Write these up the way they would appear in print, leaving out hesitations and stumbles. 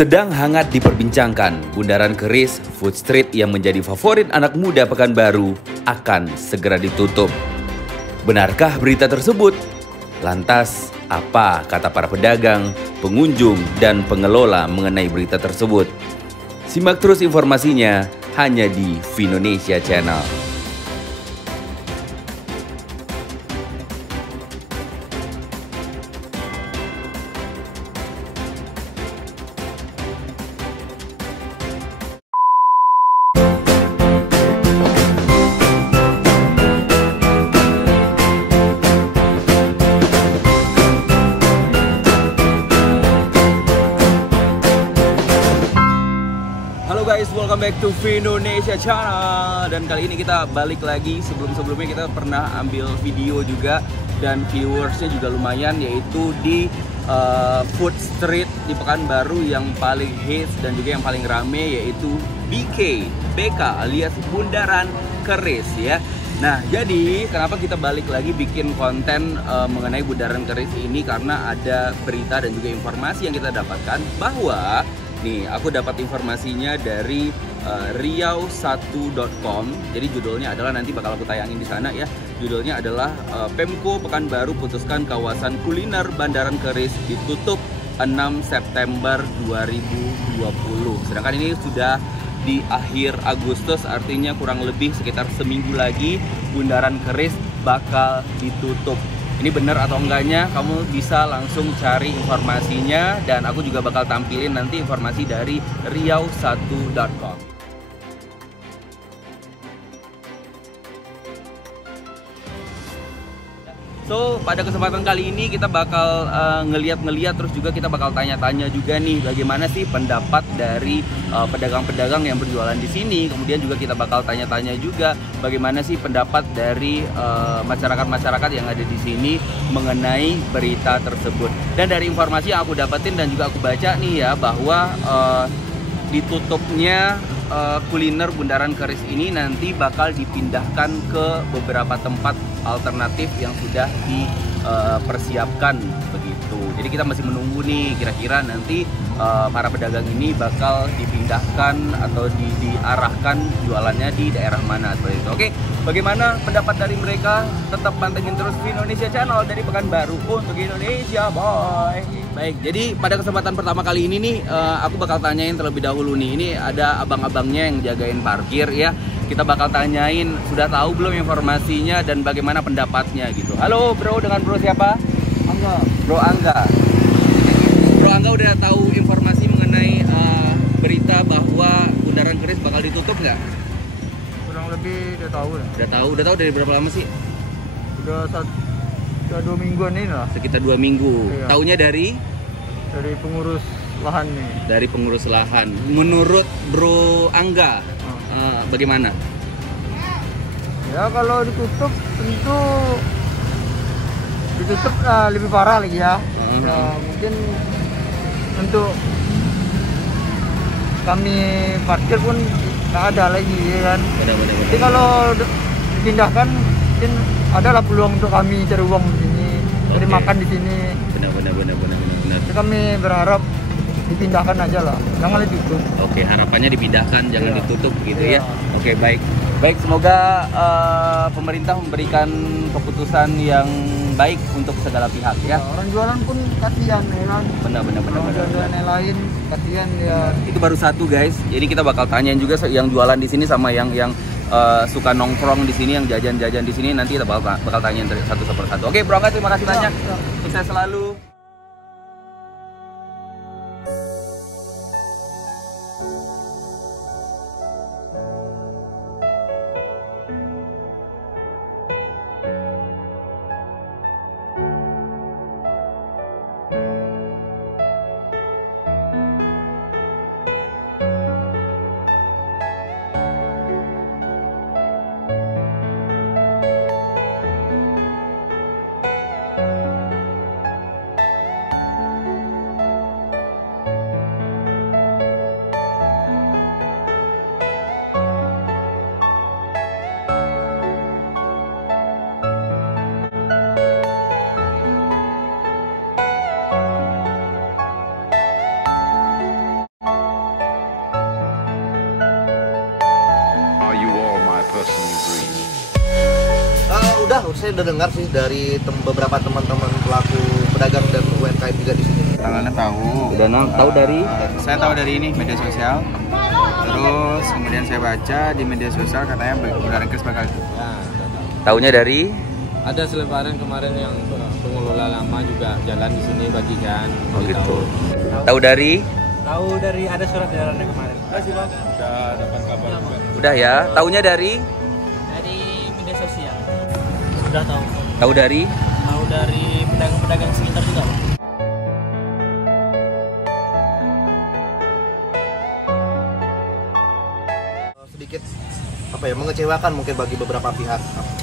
Sedang hangat diperbincangkan, bundaran keris Food Street yang menjadi favorit anak muda Pekanbaru akan segera ditutup. Benarkah berita tersebut? Lantas, apa kata para pedagang, pengunjung, dan pengelola mengenai berita tersebut? Simak terus informasinya hanya di Vinonesia Channel. Halo guys, welcome back to Vinonesia Channel. Dan kali ini kita balik lagi. Sebelumnya kita pernah ambil video juga dan viewersnya juga lumayan, yaitu di Food Street di Pekanbaru yang paling hits dan juga yang paling rame, yaitu BK alias Bundaran Keris ya. Nah, jadi kenapa kita balik lagi bikin konten mengenai Bundaran Keris ini? Karena ada berita dan juga informasi yang kita dapatkan bahwa nih, aku dapat informasinya dari riau1.com. Jadi judulnya adalah, nanti bakal aku tayangin di sana ya. Judulnya adalah Pemko Pekanbaru putuskan kawasan kuliner Bundaran Keris ditutup 6 September 2020. Sedangkan ini sudah di akhir Agustus, artinya kurang lebih sekitar seminggu lagi Bundaran Keris bakal ditutup. Ini benar atau enggaknya kamu bisa langsung cari informasinya, dan aku juga bakal tampilin nanti informasi dari riau1.com. So, pada kesempatan kali ini kita bakal ngeliat terus juga kita bakal tanya-tanya juga nih bagaimana sih pendapat dari pedagang-pedagang yang berjualan di sini. Kemudian juga kita bakal tanya-tanya juga bagaimana sih pendapat dari masyarakat-masyarakat yang ada di sini mengenai berita tersebut. Dan dari informasi yang aku dapetin dan juga aku baca nih ya, bahwa ditutupnya kuliner Bundaran Keris ini nanti bakal dipindahkan ke beberapa tempat alternatif yang sudah dipersiapkan begitu. Jadi kita masih menunggu nih, kira-kira nanti para pedagang ini bakal dipindahkan atau diarahkan jualannya di daerah mana seperti itu. Oke, bagaimana pendapat dari mereka? Tetap pantengin terus Vinonesia Channel dari Pekanbaru untuk Indonesia, boy. Baik, jadi pada kesempatan pertama kali ini nih, aku bakal tanyain terlebih dahulu nih. Ini ada abang-abangnya yang jagain parkir ya. Kita bakal tanyain, sudah tahu belum informasinya dan bagaimana pendapatnya gitu. Halo bro, dengan bro siapa? Angga. Bro Angga. Bro Angga udah tahu informasi mengenai berita bahwa Bundaran Keris bakal ditutup nggak? Kurang lebih udah tahu ya. Udah tahu dari berapa lama sih? Udah 2 mingguan ini lah. Sekitar 2 minggu. Iya. Taunya dari Pengurus lahan nih. dari pengurus lahan. Menurut Bro Angga, bagaimana? Ya kalau ditutup tentu ditutup lebih parah lagi ya. Ya mungkin untuk kami parkir pun nggak ada lagi ya kan. Benar. Jadi kalau dipindahkan mungkin adalah peluang untuk kami cari uang di sini, cari makan di sini. Benar. Jadi kami berharap dipindahkan aja lah, jangan ditutup. Oke, harapannya dipindahkan, jangan ditutup gitu ya. Iya. Oke, baik, semoga pemerintah memberikan keputusan yang baik untuk segala pihak ya. Orang jualan pun kasihan ya kan. Benar. Orang jualan yang lain kasihan ya. Itu baru satu guys, jadi kita bakal tanyain juga yang jualan di sini sama yang suka nongkrong di sini, yang jajan-jajan di sini, nanti kita bakal tanyain satu persatu. Oke, Bro Angga, terima kasih banyak. Sukses selalu. Iya, saya udah dengar sih dari beberapa teman-teman pelaku pedagang dan UMKM juga di sini. Tanggalnya tahu. Udah tahu dari? Saya tahu dari ini media sosial. Terus kemudian saya baca di media sosial katanya Bundaran Keris bakal itu. Taunya dari? Ada selebaran kemarin yang pengelola lama juga jalan di sini bagikan. Oh gitu. Tahu dari? Tahu dari ada surat edarannya kemarin. Udah dapat kabar juga. Udah ya. Taunya dari? Dari media sosial. Sudah tahu. Tahu dari? Tahu dari pedagang-pedagang sekitar juga. Sedikit mengecewakan mungkin bagi beberapa pihak,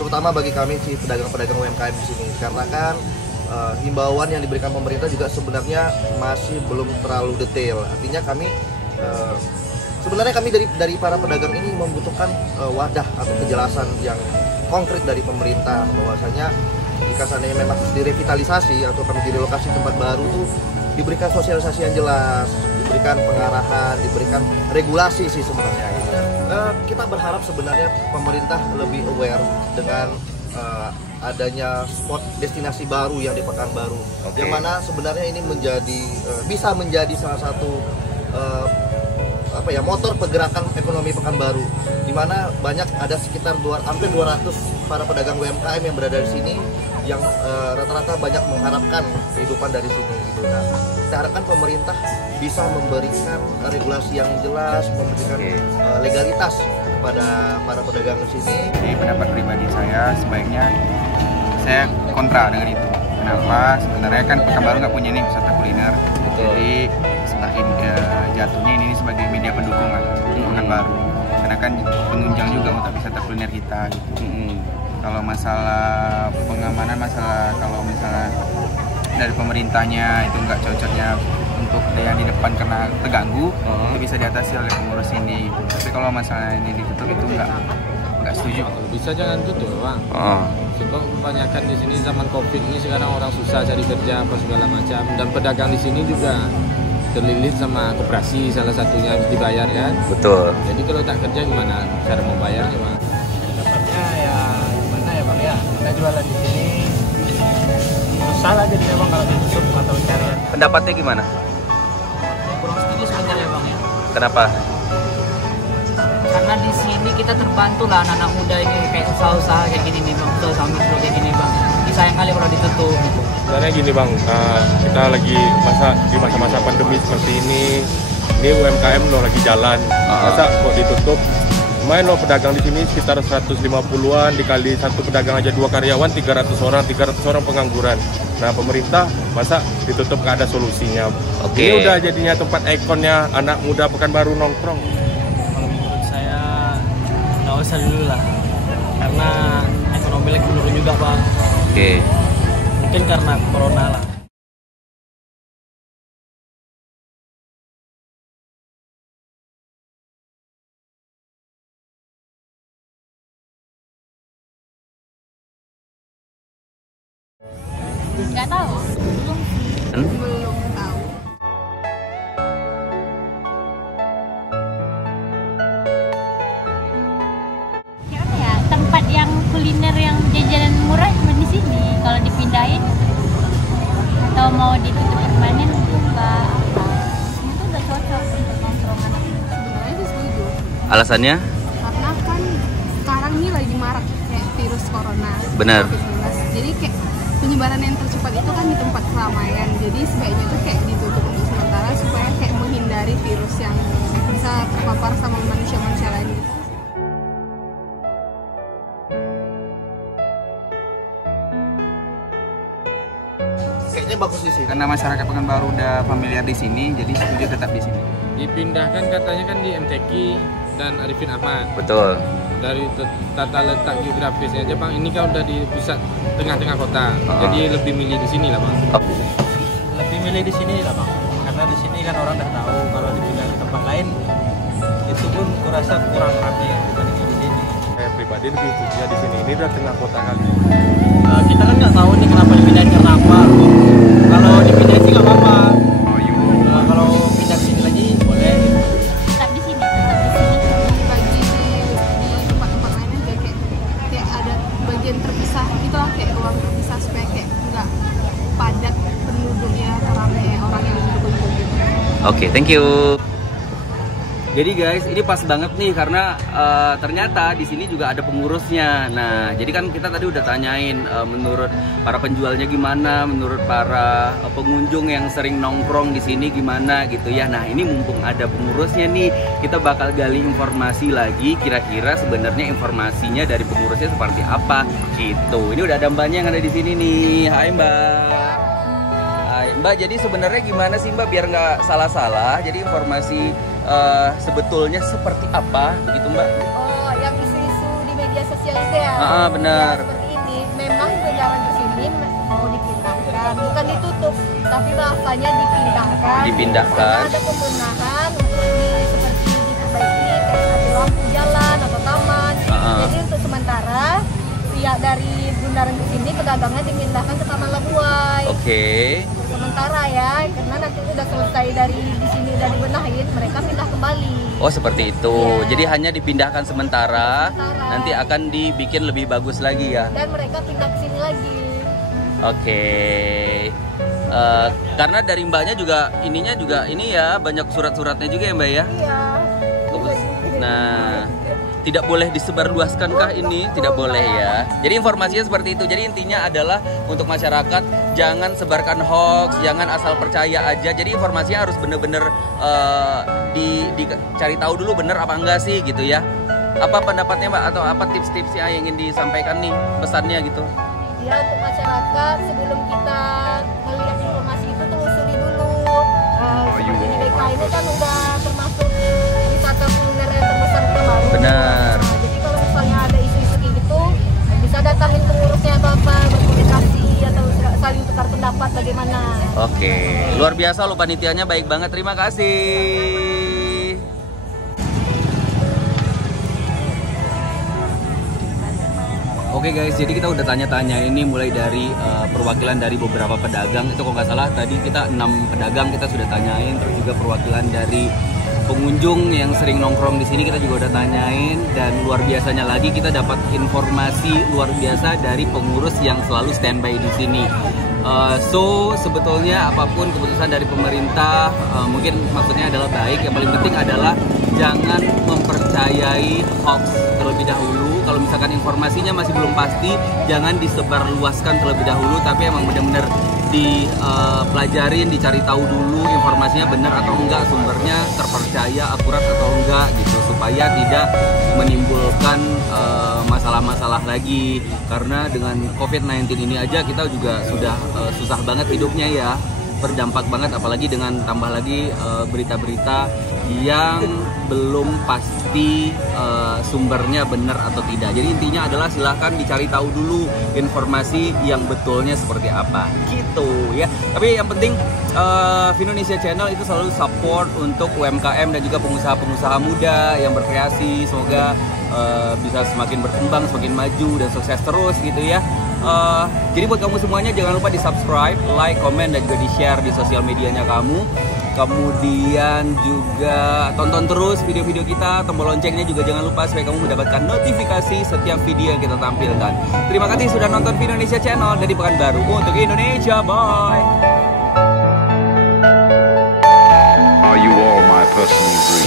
terutama bagi kami si pedagang-pedagang UMKM di sini, karena kan himbauan yang diberikan pemerintah juga sebenarnya masih belum terlalu detail. Artinya kami sebenarnya dari para pedagang ini membutuhkan wadah atau kejelasan yang konkret dari pemerintah, bahwasanya jika seandainya memang harus direvitalisasi atau akan direlokasi tempat baru tuh diberikan sosialisasi yang jelas, diberikan pengarahan, diberikan regulasi sih sebenarnya. Kita berharap sebenarnya pemerintah lebih aware dengan adanya spot destinasi baru yang di Pekanbaru, yang mana sebenarnya ini bisa menjadi salah satu motor pergerakan ekonomi Pekanbaru, di mana ada sekitar hampir 200 para pedagang UMKM yang berada di sini, yang rata-rata banyak mengharapkan kehidupan dari sini gitu. Nah, kita harapkan pemerintah bisa memberikan regulasi yang jelas, memberikan legalitas kepada para pedagang di sini. Jadi pendapat pribadi saya sebaiknya saya kontra dengan itu. Kenapa? Sebenarnya kan Pekanbaru nggak punya nih wisata kuliner. Jadi jatuhnya ini sebagai media pendukung lah Pekanbaru. Karena kan penunjang juga untuk wisata kuliner kita gitu. Kalau masalah pengamanan, kalau misalnya dari pemerintahnya itu nggak cocoknya untuk yang di depan karena terganggu, itu bisa diatasi oleh pengurus ini. Tapi kalau masalah ini ditutup itu nggak setuju. Bisa jangan tutup, Bang. Sebab kebanyakan di sini zaman Covid ini sekarang orang susah cari kerja apa segala macam, dan pedagang di sini juga terlilit sama koperasi, salah satunya harus dibayar kan. Betul. Jadi kalau tak kerja gimana cara mau bayarnya, Bang? Dapatnya ya gimana ya Bang ya, kita jualan di sini susah lah jadi memang kalau ditutup atau pencarian. Pendapatnya gimana? Kurang setuju sebenarnya Bang ya. Kenapa? Karena di sini kita terbantu lah anak-anak muda ini kayak usaha-usaha kayak gini nih Bang, usaha mikro kayak gini Bang. Jadi sayang kali kalau ditutup gitu. Sebenarnya gini Bang, kita lagi di masa-masa pandemi seperti ini UMKM loh lagi jalan, masa kok ditutup? Lumayan loh pedagang di sini sekitar 150-an, dikali satu pedagang aja 2 karyawan 300 orang pengangguran. Nah pemerintah masa ditutup gak ada solusinya. Ini udah jadinya tempat ikonnya anak muda Pekanbaru nongkrong. Kalau menurut saya nggak usah dulu lah, karena ekonomi lagi menurun juga Bang. Mungkin karena corona lah. Nggak tahu. Belum tahu. Gimana ya? Tempat yang kuliner yang jajanan murah cuma di sini. Kalau dipindahin atau mau ditutup permanen itu nggak apa. Itu udah cocok untuk nongkrong anak. Sebenarnya sih setuju. Alasannya? Karena kan sekarang ini lagi marak kayak virus corona. Benar. COVID-19. Jadi kayak penyebaran yang tercepat itu kan di tempat keramaian, jadi sebaiknya tuh kayak ditutup untuk sementara supaya kayak menghindari virus yang bisa terpapar sama manusia-manusia lain gitu. Kayaknya bagus di sini. Karena masyarakat Pekanbaru udah familiar di sini, jadi setuju tetap di sini. Dipindahkan katanya kan di MTQ dan Arifin Ahmad. Betul. Dari tata letak geografisnya aja Bang, ini kan udah di pusat tengah-tengah kota, jadi lebih milih di sini lah Bang. Lebih milih di sini lah Bang, karena di sini kan orang udah tahu. Kalau dipindah ke tempat lain itu pun kurasa kurang rapi ya dibandingin di sini. Saya pribadi lebih setuju di sini, ini udah tengah kota kali. Kita kan nggak tahu nih kenapa dipindahin karena apa. Kalau dipindahin sih nggak apa-apa. Kalau pindah ke sini lagi boleh. Tetap di sini, tetap di sini. Bagi di tempat-tempat lain aja kayak ada bagian terpisah di gitulah, kayak ruang terpisah supaya kayak nggak padat penduduknya, ramai orang yang duduk gitu. Oke, thank you. Jadi guys, ini pas banget nih karena ternyata di sini juga ada pengurusnya. Nah, jadi kan kita tadi udah tanyain menurut para penjualnya gimana, menurut para pengunjung yang sering nongkrong di sini gimana gitu ya. Nah, ini mumpung ada pengurusnya nih, kita bakal gali informasi lagi. Kira-kira sebenarnya informasinya dari pengurusnya seperti apa gitu. Ini udah ada mbaknya yang ada di sini nih. Hai Mbak. Hai Mbak. Jadi sebenarnya gimana sih Mbak biar nggak salah-salah? Jadi informasi sebetulnya seperti apa begitu Mbak? Oh, yang isu-isu di media sosial itu ya? Benar. Ya, seperti ini, memang bundaran ke sini mau dipindahkan, bukan ditutup, tapi bahasanya dipindahkan. Dipindahkan. Karena ada pembenahan untuk seperti diperbaiki kayak lampu jalan atau taman. Jadi untuk sementara pihak dari bundaran ke sini pedagangnya dipindahkan ke Taman Labuai. Oke. Sementara ya, karena nanti udah selesai dari di sini udah dibenahin, mereka pindah kembali. Oh seperti itu. Ya. Jadi hanya dipindahkan sementara, nanti akan dibikin lebih bagus lagi ya. Dan mereka pindah ke sini lagi. Oke. Karena dari mbaknya juga ininya juga ini ya banyak surat-suratnya juga ya mbak ya. Iya. Nah, tidak boleh disebarluaskankah ini? Tidak boleh ya. Jadi informasinya seperti itu. Jadi intinya adalah untuk masyarakat jangan sebarkan hoax, jangan asal percaya aja. Jadi informasinya harus bener-bener dicari tahu dulu bener apa enggak sih gitu ya. Apa pendapatnya mbak atau apa tips-tipsnya yang ingin disampaikan nih pesannya gitu? Ya untuk masyarakat sebelum kita melihat informasi itu telusuri dulu. Seperti di DKI ini kan udah termasuk wisata kuliner yang terbesar terbaru. Benar. Nah, jadi kalau misalnya ada isu-isu kayak gitu, bisa datangin pengurusnya atau apa, berkomunikasi atau saling tukar pendapat bagaimana. Oke, luar biasa loh panitianya, baik banget, terima kasih. Oke guys, jadi kita udah tanya-tanya ini mulai dari perwakilan dari beberapa pedagang. Itu kalau nggak salah tadi kita 6 pedagang kita sudah tanyain, terus juga perwakilan dari pengunjung yang sering nongkrong di sini kita juga udah tanyain, dan luar biasanya lagi kita dapat informasi luar biasa dari pengurus yang selalu standby di sini. So sebetulnya apapun keputusan dari pemerintah mungkin maksudnya adalah baik. Yang paling penting adalah jangan mempercayai hoax terlebih dahulu. Kalau misalkan informasinya masih belum pasti, jangan disebarluaskan terlebih dahulu, tapi emang benar-benar dipelajarin, dicari tahu dulu informasinya benar atau enggak, sumbernya terpercaya, akurat atau enggak gitu, supaya tidak menimbulkan masalah-masalah lagi. Karena dengan COVID-19 ini aja kita juga sudah susah banget hidupnya ya, berdampak banget, apalagi dengan tambah lagi berita-berita yang belum pasti sumbernya benar atau tidak. Jadi intinya adalah silahkan dicari tahu dulu informasi yang betulnya seperti apa gitu ya. Tapi yang penting Indonesia Channel itu selalu support untuk UMKM dan juga pengusaha-pengusaha muda yang berkreasi. Semoga bisa semakin berkembang, semakin maju dan sukses terus gitu ya. Jadi buat kamu semuanya jangan lupa di subscribe, like, komen, dan juga di share di sosial medianya kamu. Kemudian juga tonton terus video-video kita, tombol loncengnya juga jangan lupa supaya kamu mendapatkan notifikasi setiap video yang kita tampilkan. Terima kasih sudah nonton Indonesia Channel dari Pekanbaru untuk Indonesia. Bye. Are you all my personal dreams?